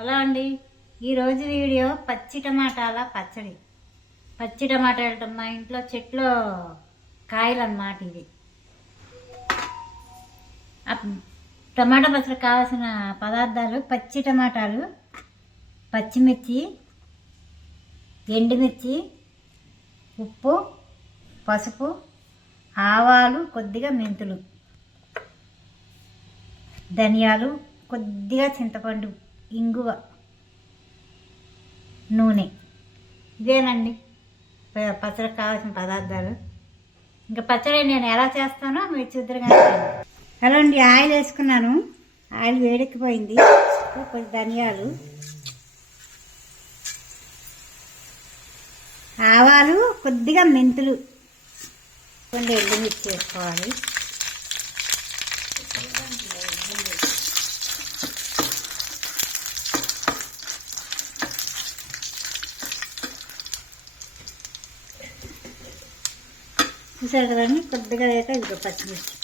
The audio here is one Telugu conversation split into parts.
హలో అండి, ఈరోజు వీడియో పచ్చి టమాటాల పచ్చడి. పచ్చి టమాటాలు మా ఇంట్లో చెట్లో కాయలు అన్నమాట. ఇది టమాటా పచ్చడి కావాల్సిన పదార్థాలు: పచ్చి టమాటాలు, పచ్చిమిర్చి, ఎండుమిర్చి, ఉప్పు, పసుపు, ఆవాలు, కొద్దిగా మెంతులు, ధనియాలు, కొద్దిగా చింతపండు, ఇంగువ, నూనె. ఇదేనండి పచ్చడికి కావాల్సిన పదార్థాలు. ఇంకా పచ్చడి నేను ఎలా చేస్తానో మీరు చూద్దరు కానీ. హలో అండి, ఆయిల్ వేసుకున్నాను. ఆయిల్ వేడెక్కిపోయింది. కొద్ది ధనియాలు, ఆవాలు, కొద్దిగా మెంతులు, కొన్ని ఎండుమిర్చి వేసుకోవాలి. చూసారు కదండి, కొద్దిగా అయితే ఇదిగో పచ్చిమిర్చి.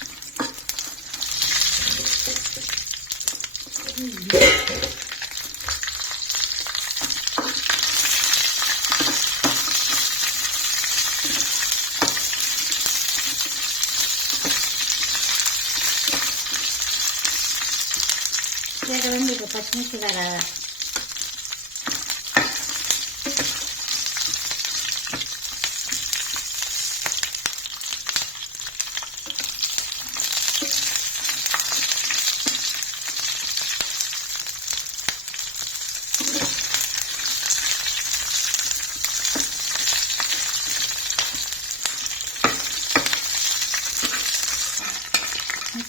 చూసారు కదండి, ఇదిగో పచ్చిమిర్చి కదా.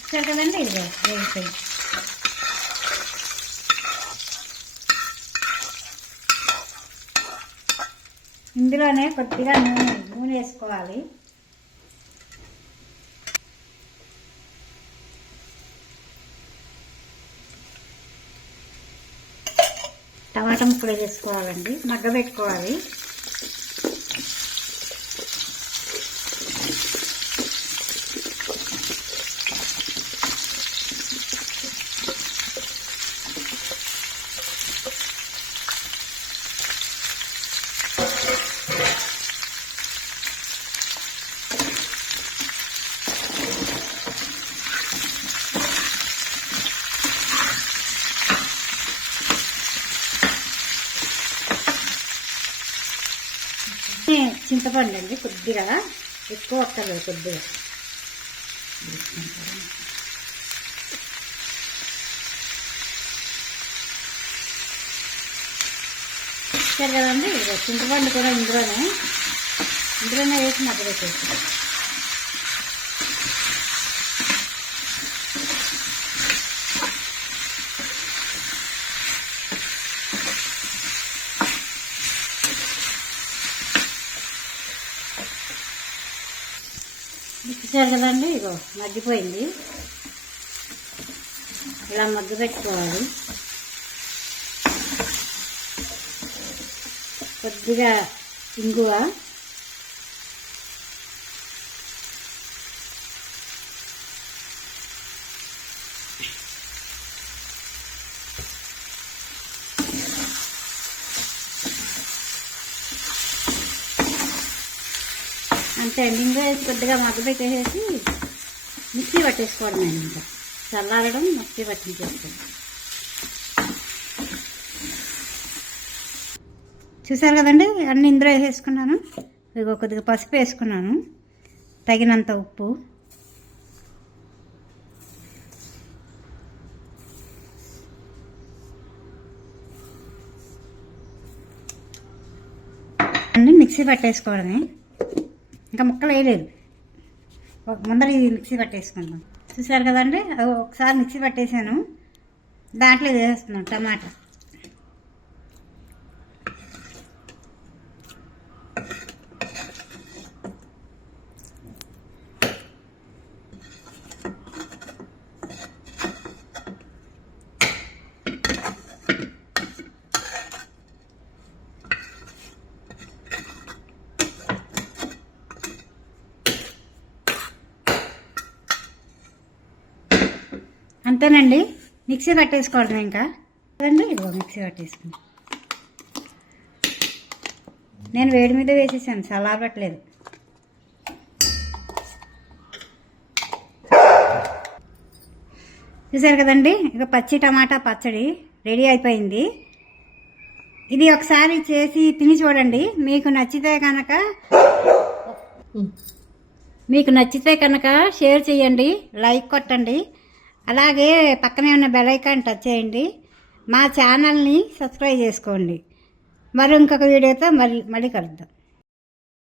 చూసారు కదండి, ఇది వేగిపోయి. ఇందులోనే కొద్దిగా నూనె వేసుకోవాలి. టమాటా ముక్కలు వేసుకోవాలండి, మగ్గబెట్టుకోవాలి. చింతపండు అండి, కొద్దిగా, ఎక్కువ ఒక్కర్లేదు, కొద్దిగా. సరే కదండి, చింతపండు కూడా ఇందులోనే వేసి మగ్గబెట్టేస్తాం. చూసారు కదండి, ఇగో మగ్గిపోయింది. ఇలా మగ్గి పెట్టుకోవాలి. కొద్దిగా ఇంగువ, అంతే అండి. ఇంగువ వేసి కొద్దిగా మగ్గబెట్టేసి మిక్సీ పట్టేసుకోవడం. ఇంకా చల్లారడం, మిక్సీ పట్టించేసుకోవడం. చూసారు కదండి, అన్నీ ఇందులో వేసేసుకున్నాను. ఇదిగో కొద్దిగా పసుపు వేసుకున్నాను, తగినంత ఉప్పు, అన్నీ మిక్సీ పట్టేసుకోవడమే. ఇంకా ముక్కలు వేయలేదు, ముందర ఇది మిక్సీ పట్టేసుకుందాం. చూసారు కదండి, ఒకసారి మిక్సీ పట్టేసాను. దాంట్లో వేసేస్తున్నాం టమాటా. అంతేనండి, మిక్సీ పట్టేసుకోవడం. ఇంకా కదండి, ఇదిగో మిక్సీ పట్టేసుకుని నేను వేడి మీద వేసేసాను, చల్లారబట్టలేదు. చూసారు కదండి, ఇక పచ్చి టమాటా పచ్చడి రెడీ అయిపోయింది. ఇది ఒకసారి చేసి తిని చూడండి. మీకు నచ్చితే కనుక షేర్ చేయండి, లైక్ కొట్టండి, అలాగే పక్కనే ఉన్న బెల్ ఐకాన్ టచ్ చేయండి. మా ఛానల్ని సబ్స్క్రైబ్ చేసుకోండి. మరి ఇంకొక వీడియోతో మళ్ళీ కలుద్దాం.